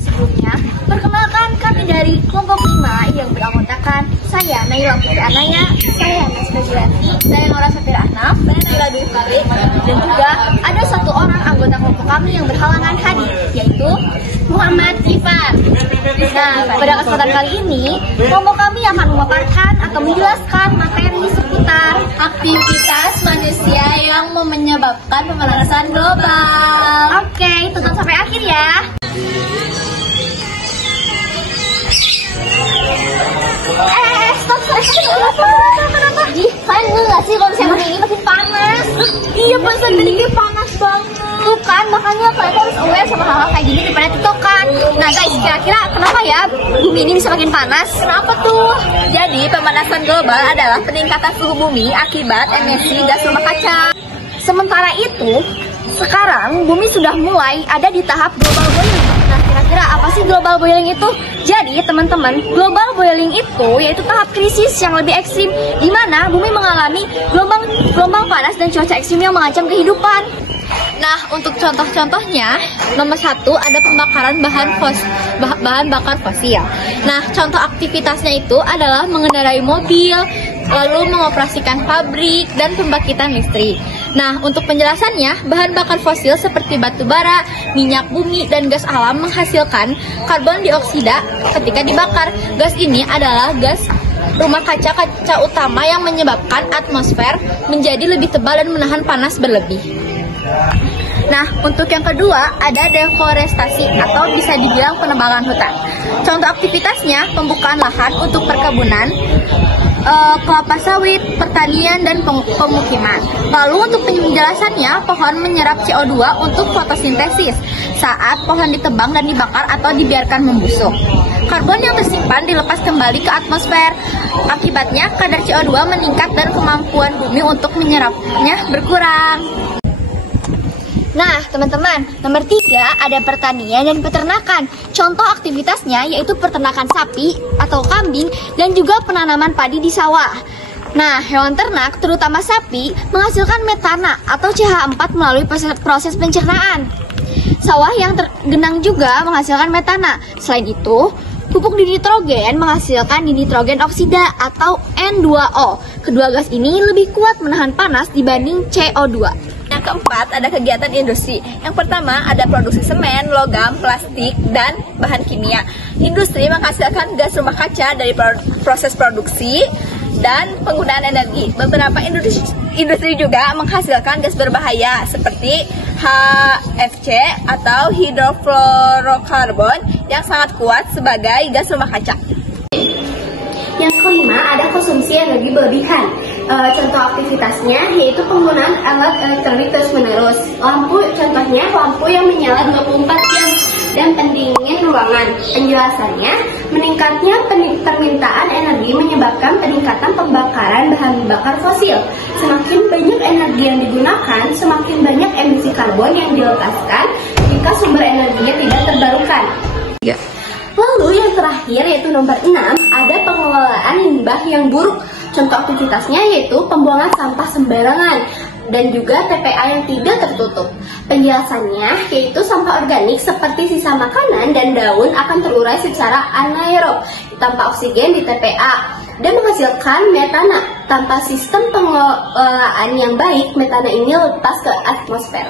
Sebelumnya, perkenalkan kami dari kelompok 5 yang beranggotakan saya Naila Putri Anaya, saya Nasra Jilati, saya Nora Safira Ahnaf, saya Naila Dwi Farid, dan juga ada satu orang anggota kelompok kami yang berhalangan hadir, yaitu Muhammad Ifan. Nah, pada kesempatan kali ini, kelompok kami akan memaparkan atau menjelaskan materi seputar aktivitas manusia yang menyebabkan pemanasan global. Oke, tonton sampai akhir ya. Stop. Kenapa? Ih, kalian nggak sih kalau misalnya ini makin panas? Iya, panas ini panas banget. Tuh kan, makanya kalian harus aware sama hal-hal kayak gini daripada tiktokan. Nah guys, kira-kira kenapa ya bumi ini bisa makin panas? Kenapa tuh? Jadi, pemanasan global adalah peningkatan suhu bumi akibat emisi gas rumah kaca. Sementara itu, sekarang bumi sudah mulai ada di tahap global boiling. Nah, kira-kira apa sih global boiling itu? Jadi, teman-teman, global boiling itu yaitu tahap krisis yang lebih ekstrim, di mana bumi mengalami gelombang panas dan cuaca ekstrim yang mengancam kehidupan. Nah, untuk contoh-contohnya, nomor 1 ada pembakaran bahan bakar fosil. Nah, contoh aktivitasnya itu adalah mengendarai mobil, lalu mengoperasikan pabrik, dan pembangkitan listrik. Nah, untuk penjelasannya, bahan bakar fosil seperti batu bara, minyak bumi, dan gas alam menghasilkan karbon dioksida ketika dibakar. Gas ini adalah gas rumah kaca utama yang menyebabkan atmosfer menjadi lebih tebal dan menahan panas berlebih. Nah, untuk yang kedua ada deforestasi atau bisa dibilang penebangan hutan. Contoh aktivitasnya pembukaan lahan untuk perkebunan, kelapa sawit, pertanian, dan pemukiman. Lalu untuk penjelasannya, pohon menyerap CO2 untuk fotosintesis saat pohon ditebang dan dibakar atau dibiarkan membusuk. Karbon yang tersimpan dilepas kembali ke atmosfer. Akibatnya kadar CO2 meningkat dan kemampuan bumi untuk menyerapnya berkurang. Nah, teman-teman, nomor 3 ada pertanian dan peternakan. Contoh aktivitasnya yaitu peternakan sapi atau kambing dan juga penanaman padi di sawah. Nah, hewan ternak, terutama sapi, menghasilkan metana atau CH4 melalui proses pencernaan. Sawah yang tergenang juga menghasilkan metana. Selain itu, pupuk dinitrogen menghasilkan dinitrogen oksida atau N2O. Kedua gas ini lebih kuat menahan panas dibanding CO2. Yang keempat, ada kegiatan industri. Yang pertama, ada produksi semen, logam, plastik, dan bahan kimia. Industri menghasilkan gas rumah kaca dari proses produksi dan penggunaan energi. Beberapa industri juga menghasilkan gas berbahaya seperti HFC atau hidrofluorokarbon yang sangat kuat sebagai gas rumah kaca. Yang kelima ada konsumsi energi berlebihan. Contoh aktivitasnya yaitu penggunaan alat elektronik terus-menerus. Contohnya lampu yang menyala 24 jam dan pendingin ruangan. Penjelasannya, meningkatnya permintaan energi menyebabkan peningkatan pembakaran bahan bakar fosil. Semakin banyak energi yang digunakan, semakin banyak emisi karbon yang dilepaskan jika sumber energinya tidak terbarukan. Lalu yang terakhir yaitu nomor 6 ada pengelolaan limbah yang buruk. Contoh aktivitasnya yaitu pembuangan sampah sembarangan dan juga TPA yang tidak tertutup. Penjelasannya yaitu sampah organik seperti sisa makanan dan daun akan terurai secara anaerob tanpa oksigen di TPA dan menghasilkan metana. Tanpa sistem pengelolaan yang baik, metana ini lepas ke atmosfer.